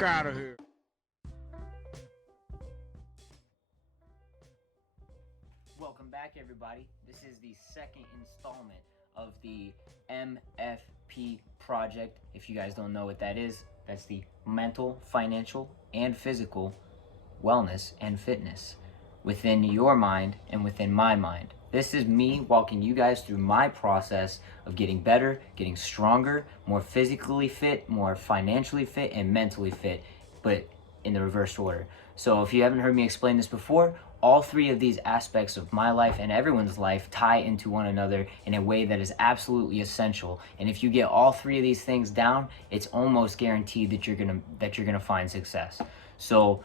fuck out of here. Welcome back, everybody. This is the second installment of the MFP project. If you guys don't know what that is, that's the mental, financial, and physical wellness and fitness within your mind and within my mind. This is me walking you guys through my process of getting better, getting stronger, more physically fit, more financially fit, and mentally fit, but in the reverse order. So if you haven't heard me explain this before, all three of these aspects of my life and everyone's life tie into one another in a way that is absolutely essential. And if you get all three of these things down, it's almost guaranteed that you're gonna find success. So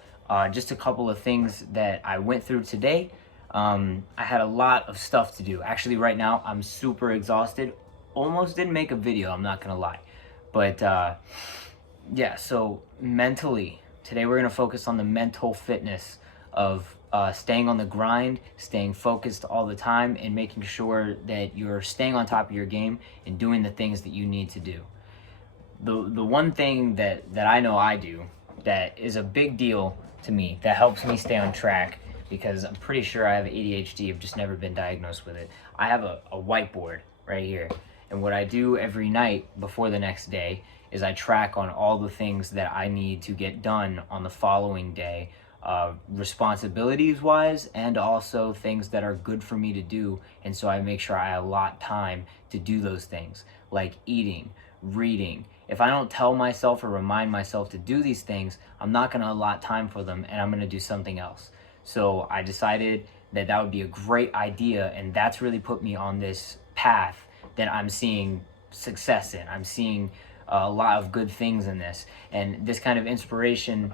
just a couple of things that I went through today. I had a lot of stuff to do. Actually, right now, I'm super exhausted. Almost didn't make a video, I'm not gonna lie. But yeah, so mentally, today we're gonna focus on the mental fitness of staying on the grind, staying focused all the time, and making sure that you're staying on top of your game and doing the things that you need to do. The one thing that I know I do that is a big deal to me, that helps me stay on track, because I'm pretty sure I have ADHD, I've just never been diagnosed with it. I have a whiteboard right here, and what I do every night before the next day is I track on all the things that I need to get done on the following day, responsibilities wise, and also things that are good for me to do. And so I make sure I allot time to do those things, like eating, reading. If I don't tell myself or remind myself to do these things, I'm not going to allot time for them, and I'm going to do something else. So I decided that that would be a great idea, and that's really put me on this path that I'm seeing success in. I'm seeing a lot of good things in this, and this kind of inspiration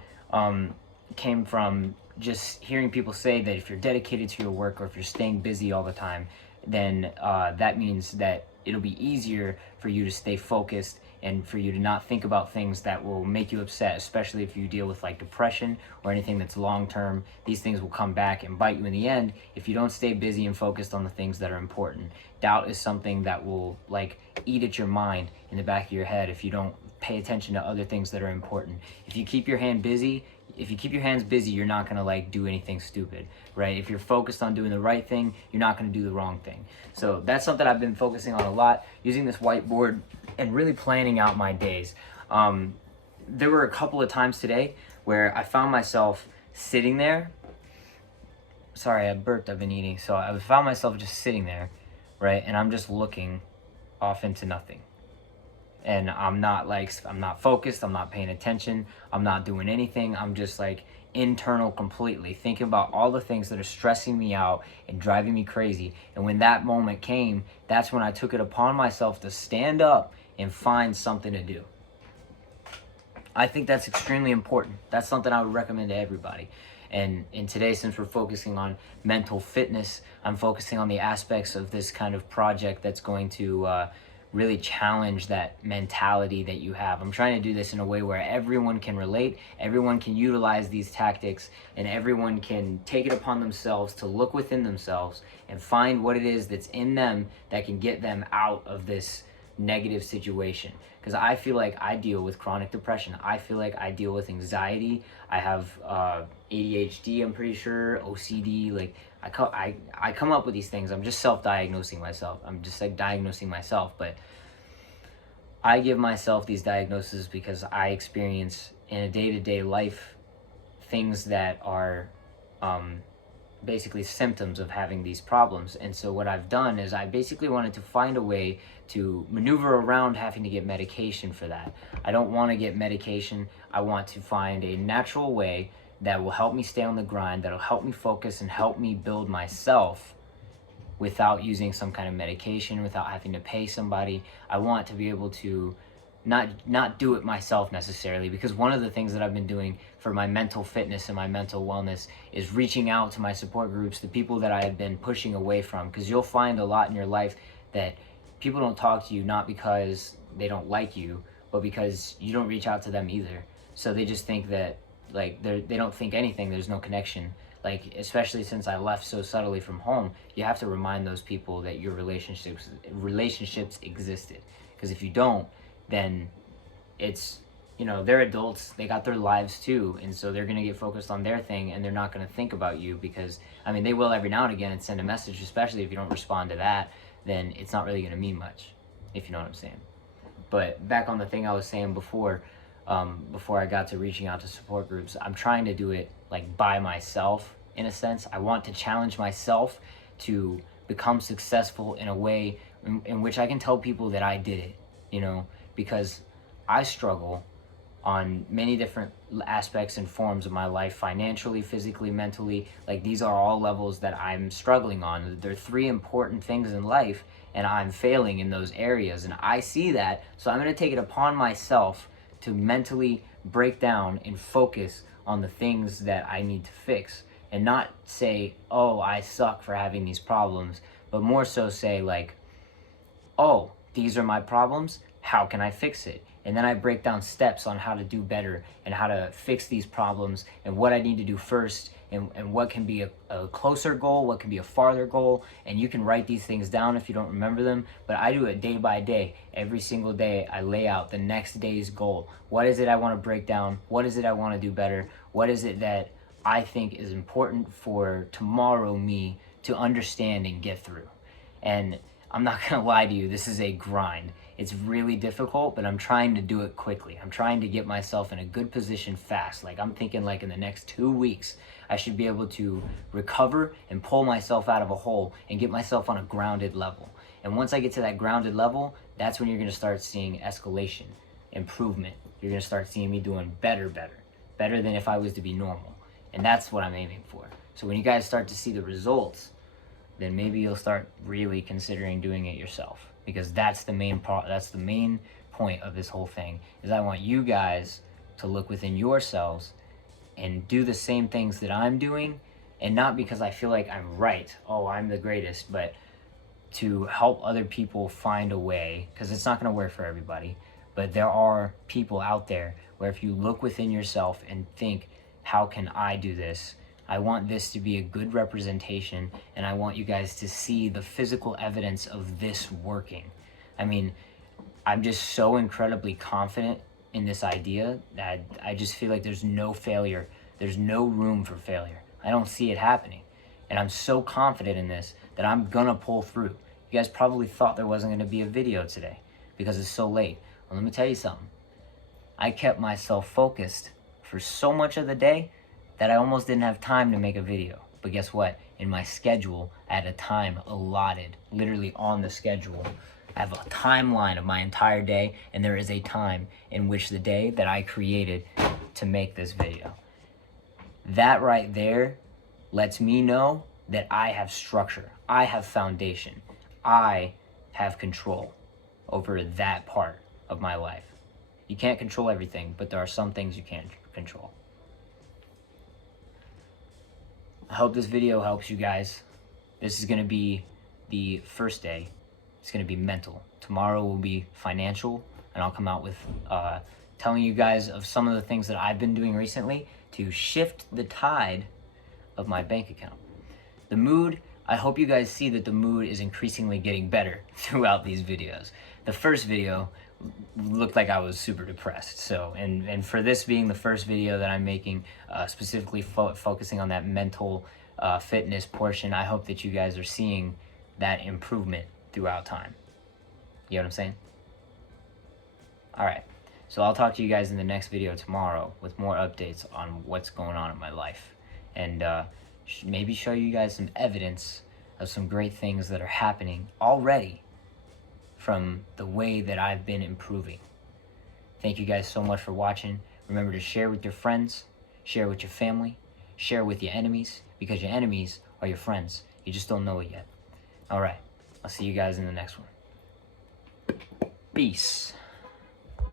came from just hearing people say that if you're dedicated to your work, or if you're staying busy all the time, then that means that it'll be easier for you to stay focused and for you to not think about things that will make you upset, especially if you deal with like depression or anything that's long term. These things will come back and bite you in the end if you don't stay busy and focused on the things that are important. Doubt is something that will like eat at your mind in the back of your head if you don't pay attention to other things that are important. If you keep your hands busy, you're not gonna like do anything stupid, right? If you're focused on doing the right thing, you're not gonna do the wrong thing. So that's something I've been focusing on a lot, using this whiteboard and really planning out my days. There were a couple of times today where I found myself sitting there. Sorry, I burped, I've been eating. So I found myself just sitting there, right? And I'm just looking off into nothing. And I'm not focused, I'm not paying attention, I'm not doing anything. I'm just like internal completely, thinking about all the things that are stressing me out and driving me crazy. And when that moment came, that's when I took it upon myself to stand up and find something to do. I think that's extremely important. That's something I would recommend to everybody. And today, since we're focusing on mental fitness, I'm focusing on the aspects of this kind of project that's going to really challenge that mentality that you have. I'm trying to do this in a way where everyone can relate, everyone can utilize these tactics, and everyone can take it upon themselves to look within themselves and find what it is that's in them that can get them out of this negative situation. Because I feel like I deal with chronic depression. I feel like I deal with anxiety. I have ADHD, I'm pretty sure, OCD. Like I come up with these things. I'm just self-diagnosing myself. I'm just like diagnosing myself. But I give myself these diagnoses because I experience in a day-to-day life things that are basically symptoms of having these problems. And so what I've done is I basically wanted to find a way to maneuver around having to get medication for that. I don't want to get medication. I want to find a natural way that will help me stay on the grind, that'll help me focus and help me build myself without using some kind of medication, without having to pay somebody. I want to be able to not do it myself necessarily, because one of the things that I've been doing for my mental fitness and my mental wellness is reaching out to my support groups, the people that I have been pushing away from. Because you'll find a lot in your life that people don't talk to you not because they don't like you, but because you don't reach out to them either. So they just think that like they don't think anything, there's no connection. Like, especially since I left so subtly from home, you have to remind those people that your relationships existed. Because if you don't, then it's, you know, they're adults, they got their lives too, and so they're gonna get focused on their thing, and they're not gonna think about you, because I mean, they will every now and again and send a message, especially if you don't respond to that, then it's not really gonna mean much, if you know what I'm saying. But back on the thing I was saying before, before I got to reaching out to support groups, I'm trying to do it like by myself, in a sense. I want to challenge myself to become successful in a way in which I can tell people that I did it, you know, because I struggle on many different aspects and forms of my life, financially, physically, mentally. Like, these are all levels that I'm struggling on. They're three important things in life, and I'm failing in those areas, and I see that, so I'm going to take it upon myself to mentally break down and focus on the things that I need to fix, and not say, oh, I suck for having these problems, but more so say, like, oh, these are my problems, how can I fix it? And then I break down steps on how to do better and how to fix these problems and what I need to do first, and what can be a closer goal, what can be a farther goal. And you can write these things down if you don't remember them, but I do it day by day. Every single day I lay out the next day's goal. What is it I want to break down? What is it I want to do better? What is it that I think is important for tomorrow me to understand and get through? And I'm not gonna lie to you, this is a grind. It's really difficult, but I'm trying to do it quickly. I'm trying to get myself in a good position fast. Like, I'm thinking like in the next 2 weeks, I should be able to recover and pull myself out of a hole and get myself on a grounded level. And once I get to that grounded level, that's when you're gonna start seeing escalation, improvement. You're gonna start seeing me doing better than if I was to be normal. And that's what I'm aiming for. So when you guys start to see the results, then maybe you'll start really considering doing it yourself, because that's the main point of this whole thing. Is I want you guys to look within yourselves and do the same things that I'm doing, and not because I feel like I'm right, oh, I'm the greatest, but to help other people find a way, because it's not going to work for everybody, but there are people out there where if you look within yourself and think, how can I do this? I want this to be a good representation, and I want you guys to see the physical evidence of this working. I mean, I'm just so incredibly confident in this idea that I just feel like there's no failure. There's no room for failure. I don't see it happening. And I'm so confident in this that I'm gonna pull through. You guys probably thought there wasn't gonna be a video today because it's so late. Well, let me tell you something. I kept myself focused for so much of the day that I almost didn't have time to make a video. But guess what? In my schedule, I had a time allotted, literally on the schedule. I have a timeline of my entire day, and there is a time in which the day that I created to make this video. That right there lets me know that I have structure, I have foundation, I have control over that part of my life. You can't control everything, but there are some things you can control. I hope this video helps you guys. This is gonna be the first day. It's gonna be mental. Tomorrow will be financial, and I'll come out with telling you guys of some of the things that I've been doing recently to shift the tide of my bank account. The mood, I hope you guys see that the mood is increasingly getting better throughout these videos. The first video looked like I was super depressed. So, and for this being the first video that I'm making, specifically focusing on that mental fitness portion, I hope that you guys are seeing that improvement throughout time. You know what I'm saying? All right. So I'll talk to you guys in the next video tomorrow with more updates on what's going on in my life, and maybe show you guys some evidence of some great things that are happening already from the way that I've been improving. Thank you guys so much for watching. Remember to share with your friends, share with your family, share with your enemies, because your enemies are your friends. You just don't know it yet. All right, I'll see you guys in the next one. Peace.